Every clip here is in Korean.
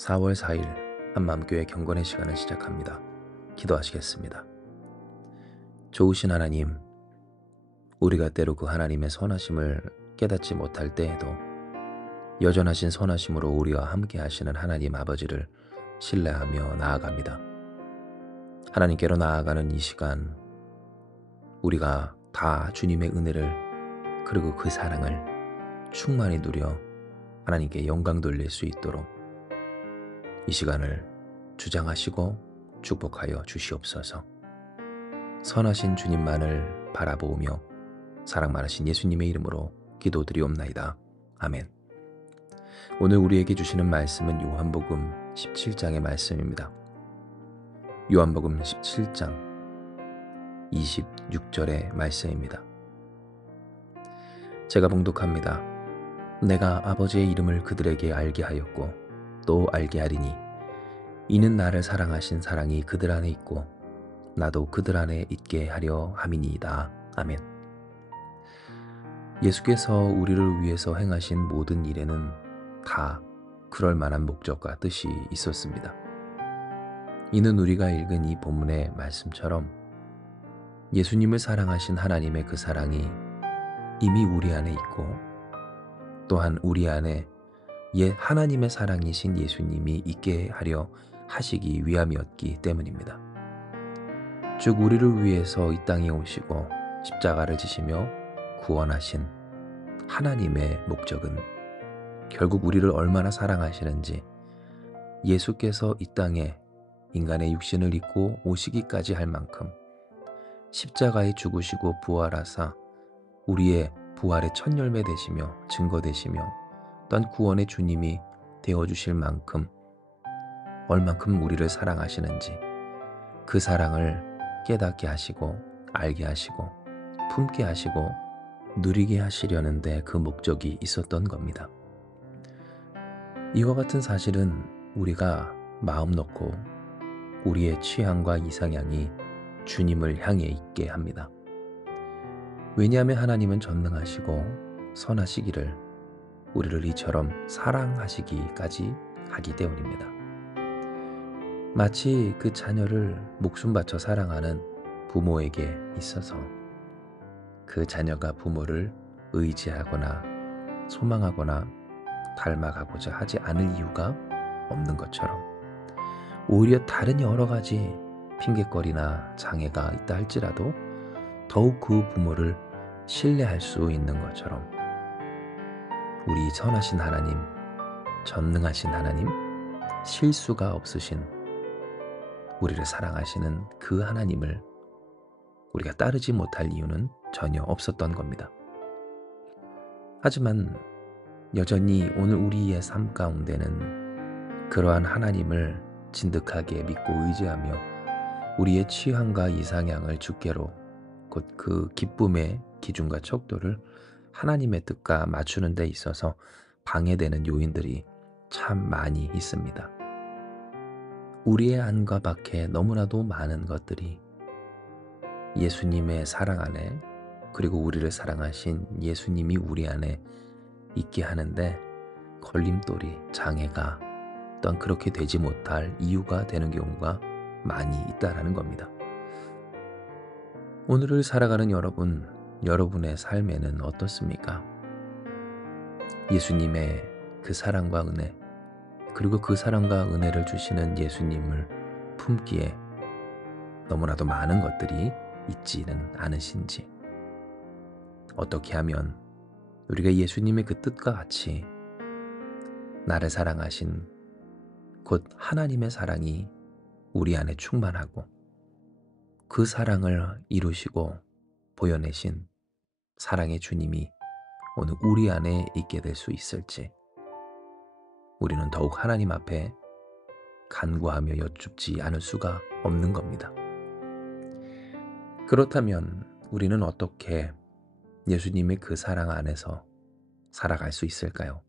4월 4일 한마음교회 경건의 시간을 시작합니다. 기도하시겠습니다. 좋으신 하나님, 우리가 때로 그 하나님의 선하심을 깨닫지 못할 때에도 여전하신 선하심으로 우리와 함께 하시는 하나님 아버지를 신뢰하며 나아갑니다. 하나님께로 나아가는 이 시간, 우리가 다 주님의 은혜를 그리고 그 사랑을 충만히 누려 하나님께 영광 돌릴 수 있도록 이 시간을 주장하시고 축복하여 주시옵소서. 선하신 주님만을 바라보며 사랑 많으신 예수님의 이름으로 기도드리옵나이다. 아멘. 오늘 우리에게 주시는 말씀은 요한복음 17장의 말씀입니다. 요한복음 17장 26절의 말씀입니다. 제가 봉독합니다. 내가 아버지의 이름을 그들에게 알게 하였고 또 알게 하리니 이는 나를 사랑하신 사랑이 그들 안에 있고 나도 그들 안에 있게 하려 함이니이다. 아멘. 예수께서 우리를 위해서 행하신 모든 일에는 다 그럴 만한 목적과 뜻이 있었습니다. 이는 우리가 읽은 이 본문의 말씀처럼 예수님을 사랑하신 하나님의 그 사랑이 이미 우리 안에 있고 또한 우리 안에 옛 하나님의 사랑이신 예수님이 있게 하려 하시기 위함이었기 때문입니다. 즉 우리를 위해서 이 땅에 오시고 십자가를 지시며 구원하신 하나님의 목적은 결국 우리를 얼마나 사랑하시는지 예수께서 이 땅에 인간의 육신을 입고 오시기까지 할 만큼 십자가에 죽으시고 부활하사 우리의 부활의 첫 열매 되시며 증거 되시며 또한 구원의 주님이 되어주실 만큼 얼만큼 우리를 사랑하시는지 그 사랑을 깨닫게 하시고 알게 하시고 품게 하시고 누리게 하시려는데 그 목적이 있었던 겁니다. 이와 같은 사실은 우리가 마음 놓고 우리의 취향과 이상향이 주님을 향해 있게 합니다. 왜냐하면 하나님은 전능하시고 선하시기를 우리를 이처럼 사랑하시기까지 하기 때문입니다. 마치 그 자녀를 목숨 바쳐 사랑하는 부모에게 있어서 그 자녀가 부모를 의지하거나 소망하거나 닮아가고자 하지 않을 이유가 없는 것처럼 오히려 다른 여러 가지 핑곗거리나 장애가 있다 할지라도 더욱 그 부모를 신뢰할 수 있는 것처럼 우리 선하신 하나님, 전능하신 하나님, 실수가 없으신 우리를 사랑하시는 그 하나님을 우리가 따르지 못할 이유는 전혀 없었던 겁니다. 하지만 여전히 오늘 우리의 삶 가운데는 그러한 하나님을 진득하게 믿고 의지하며 우리의 취향과 이상향을 주께로 곧 그 기쁨의 기준과 척도를 하나님의 뜻과 맞추는 데 있어서 방해되는 요인들이 참 많이 있습니다. 우리의 안과 밖에 너무나도 많은 것들이 예수님의 사랑 안에 그리고 우리를 사랑하신 예수님이 우리 안에 있게 하는데 걸림돌이, 장애가 또한 그렇게 되지 못할 이유가 되는 경우가 많이 있다라는 겁니다. 오늘을 살아가는 여러분, 여러분의 삶에는 어떻습니까? 예수님의 그 사랑과 은혜, 그리고 그 사랑과 은혜를 주시는 예수님을 품기에 너무나도 많은 것들이 있지는 않으신지, 어떻게 하면 우리가 예수님의 그 뜻과 같이 나를 사랑하신 곧 하나님의 사랑이 우리 안에 충만하고 그 사랑을 이루시고 보여내신 사랑의 주님이 오늘 우리 안에 있게 될 수 있을지 우리는 더욱 하나님 앞에 간구하며 여쭙지 않을 수가 없는 겁니다. 그렇다면 우리는 어떻게 예수님의 그 사랑 안에서 살아갈 수 있을까요?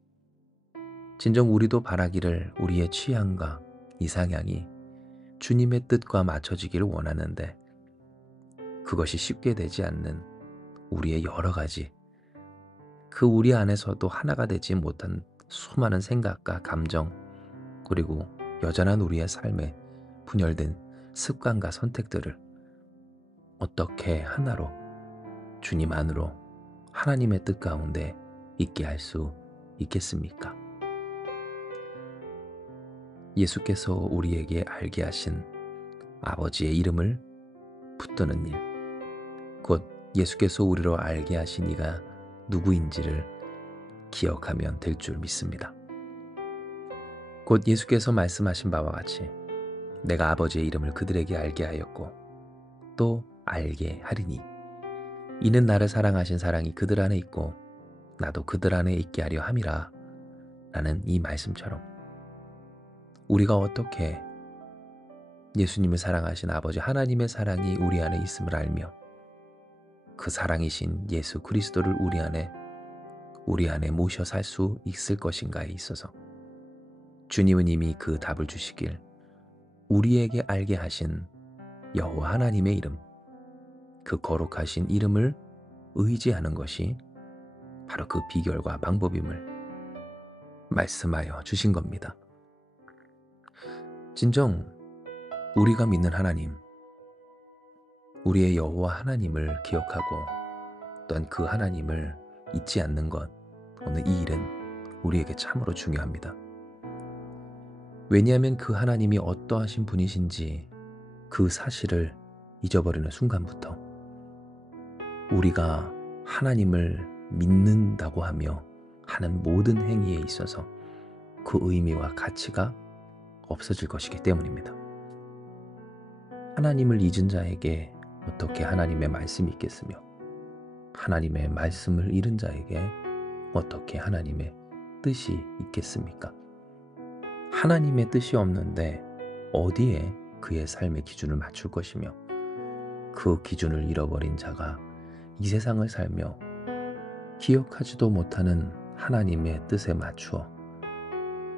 진정 우리도 바라기를 우리의 취향과 이상향이 주님의 뜻과 맞춰지기를 원하는데 그것이 쉽게 되지 않는 우리의 여러 가지 그 우리 안에서도 하나가 되지 못한 수많은 생각과 감정 그리고 여전한 우리의 삶에 분열된 습관과 선택들을 어떻게 하나로 주님 안으로 하나님의 뜻 가운데 있게 할 수 있겠습니까? 예수께서 우리에게 알게 하신 아버지의 이름을 붙드는 일, 곧 예수께서 우리로 알게 하신 이가 누구인지를 기억하면 될 줄 믿습니다. 곧 예수께서 말씀하신 바와 같이 내가 아버지의 이름을 그들에게 알게 하였고 또 알게 하리니 이는 나를 사랑하신 사랑이 그들 안에 있고 나도 그들 안에 있게 하려 함이라 라는 이 말씀처럼 우리가 어떻게 예수님을 사랑하신 아버지 하나님의 사랑이 우리 안에 있음을 알며 그 사랑이신 예수 그리스도를 우리 안에 모셔 살 수 있을 것인가에 있어서 주님은 이미 그 답을 주시길 우리에게 알게 하신 여호와 하나님의 이름, 그 거룩하신 이름을 의지하는 것이 바로 그 비결과 방법임을 말씀하여 주신 겁니다. 진정 우리가 믿는 하나님, 우리의 여호와 하나님을 기억하고 또한 그 하나님을 잊지 않는 것, 오늘 이 일은 우리에게 참으로 중요합니다. 왜냐하면 그 하나님이 어떠하신 분이신지 그 사실을 잊어버리는 순간부터 우리가 하나님을 믿는다고 하며 하는 모든 행위에 있어서 그 의미와 가치가 없어질 것이기 때문입니다. 하나님을 잊은 자에게 어떻게 하나님의 말씀이 있겠으며 하나님의 말씀을 잃은 자에게 어떻게 하나님의 뜻이 있겠습니까? 하나님의 뜻이 없는데 어디에 그의 삶의 기준을 맞출 것이며 그 기준을 잃어버린 자가 이 세상을 살며 기억하지도 못하는 하나님의 뜻에 맞추어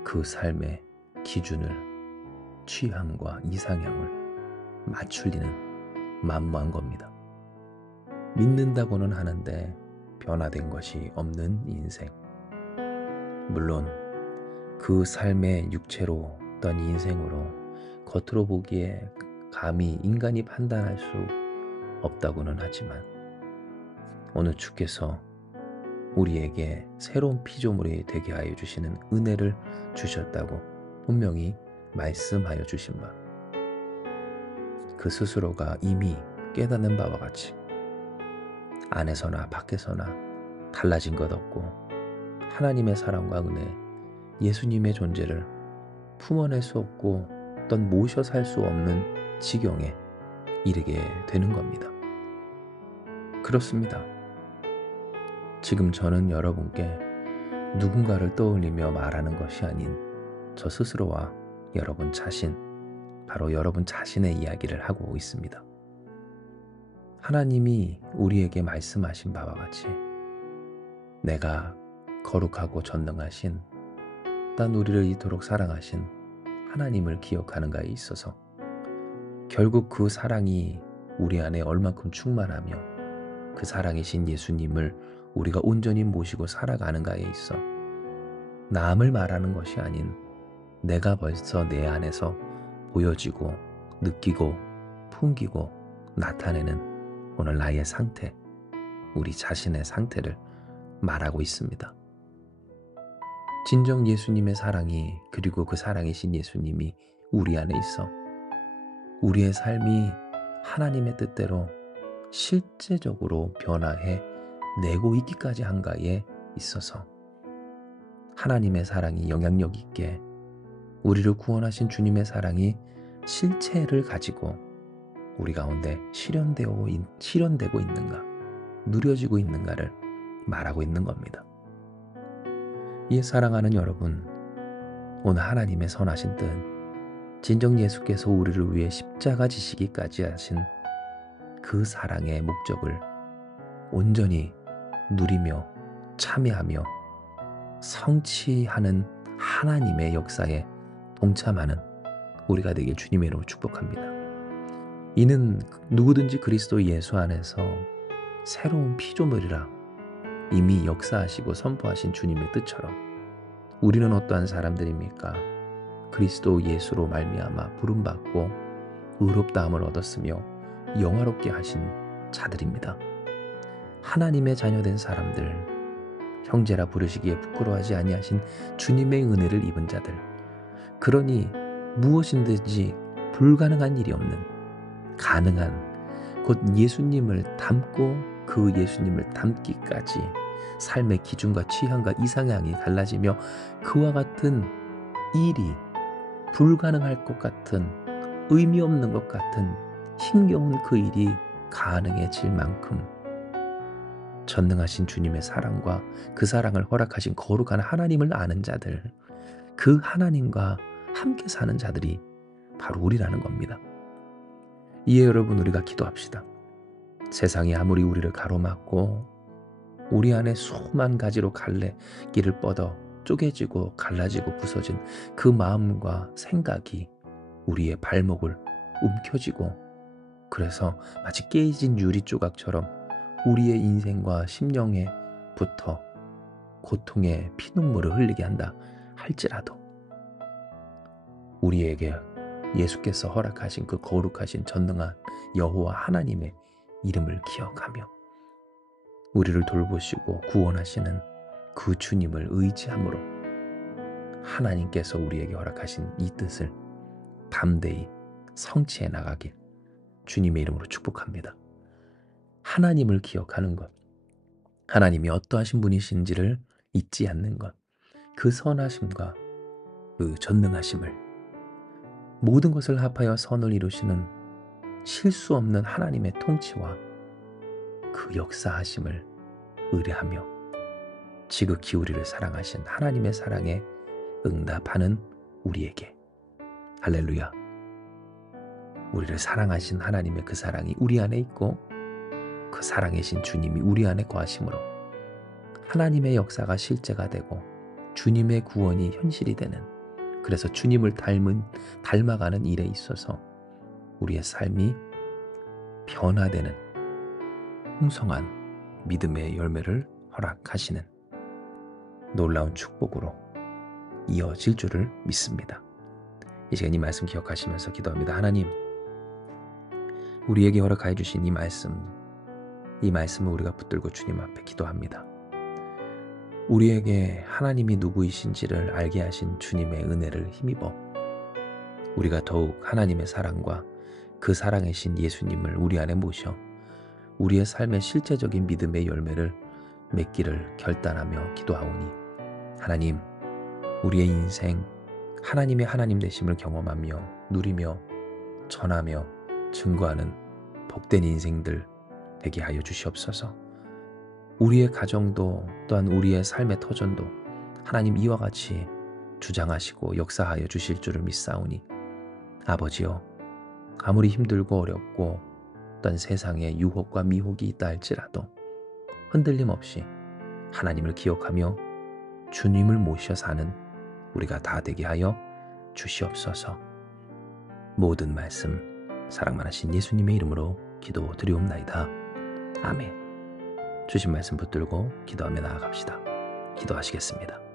그 삶의 기준을 취향과 이상향을 맞출 리는 만무한 겁니다. 믿는다고는 하는데 변화된 것이 없는 인생. 물론 그 삶의 육체로 어떤 인생으로 겉으로 보기에 감히 인간이 판단할 수 없다고는 하지만 오늘 주께서 우리에게 새로운 피조물이 되게 하여 주시는 은혜를 주셨다고 분명히 말씀하여 주신 바, 그 스스로가 이미 깨닫는 바와 같이 안에서나 밖에서나 달라진 것 없고 하나님의 사랑과 은혜, 예수님의 존재를 품어낼 수 없고 어떤 모셔 살 수 없는 지경에 이르게 되는 겁니다. 그렇습니다. 지금 저는 여러분께 누군가를 떠올리며 말하는 것이 아닌 저 스스로와 여러분 자신, 바로 여러분 자신의 이야기를 하고 있습니다. 하나님이 우리에게 말씀하신 바와 같이 내가 거룩하고 전능하신 딴 우리를 이토록 사랑하신 하나님을 기억하는가에 있어서 결국 그 사랑이 우리 안에 얼만큼 충만하며 그 사랑이신 예수님을 우리가 온전히 모시고 살아가는가에 있어 남을 말하는 것이 아닌 내가 벌써 내 안에서 보여지고 느끼고 풍기고 나타내는 오늘 나의 상태, 우리 자신의 상태를 말하고 있습니다. 진정 예수님의 사랑이, 그리고 그 사랑이신 예수님이 우리 안에 있어 우리의 삶이 하나님의 뜻대로 실제적으로 변화해 내고 있기까지 한가에 있어서 하나님의 사랑이 영향력 있게 우리를 구원하신 주님의 사랑이 실체를 가지고 우리 가운데 실현되고 있는가, 누려지고 있는가를 말하고 있는 겁니다. 이 사랑하는 여러분, 오늘 하나님의 선하신 뜻, 진정 예수께서 우리를 위해 십자가 지시기까지 하신 그 사랑의 목적을 온전히 누리며 참여하며 성취하는 하나님의 역사에 동참하는 우리가 되길 주님의 이름으로 축복합니다. 이는 누구든지 그리스도 예수 안에서 새로운 피조물이라 이미 역사하시고 선포하신 주님의 뜻처럼 우리는 어떠한 사람들입니까? 그리스도 예수로 말미암아 부름받고 의롭다함을 얻었으며 영화롭게 하신 자들입니다. 하나님의 자녀된 사람들, 형제라 부르시기에 부끄러워하지 아니하신 주님의 은혜를 입은 자들, 그러니 무엇인든지 불가능한 일이 없는 가능한, 곧 예수님을 닮고 그 예수님을 닮기까지 삶의 기준과 취향과 이상향이 달라지며 그와 같은 일이 불가능할 것 같은, 의미 없는 것 같은 힘겨운 그 일이 가능해질 만큼 전능하신 주님의 사랑과 그 사랑을 허락하신 거룩한 하나님을 아는 자들, 그 하나님과 함께 사는 자들이 바로 우리라는 겁니다. 이에 여러분, 우리가 기도합시다. 세상이 아무리 우리를 가로막고 우리 안에 수만 가지로 갈래 길을 뻗어 쪼개지고 갈라지고 부서진 그 마음과 생각이 우리의 발목을 움켜쥐고, 그래서 마치 깨진 유리 조각처럼 우리의 인생과 심령에 붙어 고통의 피눈물을 흘리게 한다 할지라도, 우리에게 예수께서 허락하신 그 거룩하신 전능한 여호와 하나님의 이름을 기억하며 우리를 돌보시고 구원하시는 그 주님을 의지함으로 하나님께서 우리에게 허락하신 이 뜻을 담대히 성취해 나가길 주님의 이름으로 축복합니다. 하나님을 기억하는 것, 하나님이 어떠하신 분이신지를 잊지 않는 것, 그 선하심과 그 전능하심을, 모든 것을 합하여 선을 이루시는 실수 없는 하나님의 통치와 그 역사하심을 의뢰하며 지극히 우리를 사랑하신 하나님의 사랑에 응답하는 우리에게, 할렐루야, 우리를 사랑하신 하나님의 그 사랑이 우리 안에 있고 그 사랑이신 주님이 우리 안에 거하심으로 하나님의 역사가 실제가 되고 주님의 구원이 현실이 되는, 그래서 주님을 닮아가는 일에 있어서 우리의 삶이 변화되는 풍성한 믿음의 열매를 허락하시는 놀라운 축복으로 이어질 줄을 믿습니다. 이 시간 이 말씀 기억하시면서 기도합니다. 하나님, 우리에게 허락하여 주신 이 말씀을 우리가 붙들고 주님 앞에 기도합니다. 우리에게 하나님이 누구이신지를 알게 하신 주님의 은혜를 힘입어 우리가 더욱 하나님의 사랑과 그 사랑이신 예수님을 우리 안에 모셔 우리의 삶의 실제적인 믿음의 열매를 맺기를 결단하며 기도하오니, 하나님, 우리의 인생 하나님의 하나님 되심을 경험하며 누리며 전하며 증거하는 복된 인생들 되게 하여 주시옵소서. 우리의 가정도 또한 우리의 삶의 터전도 하나님 이와 같이 주장하시고 역사하여 주실 줄을 믿사오니, 아버지여, 아무리 힘들고 어렵고 또한 세상에 유혹과 미혹이 있다 할지라도 흔들림 없이 하나님을 기억하며 주님을 모셔 사는 우리가 다 되게 하여 주시옵소서. 모든 말씀 사랑만 하신 예수님의 이름으로 기도드리옵나이다. 아멘. 주신 말씀 붙들고 기도하며 나아갑시다. 기도하시겠습니다.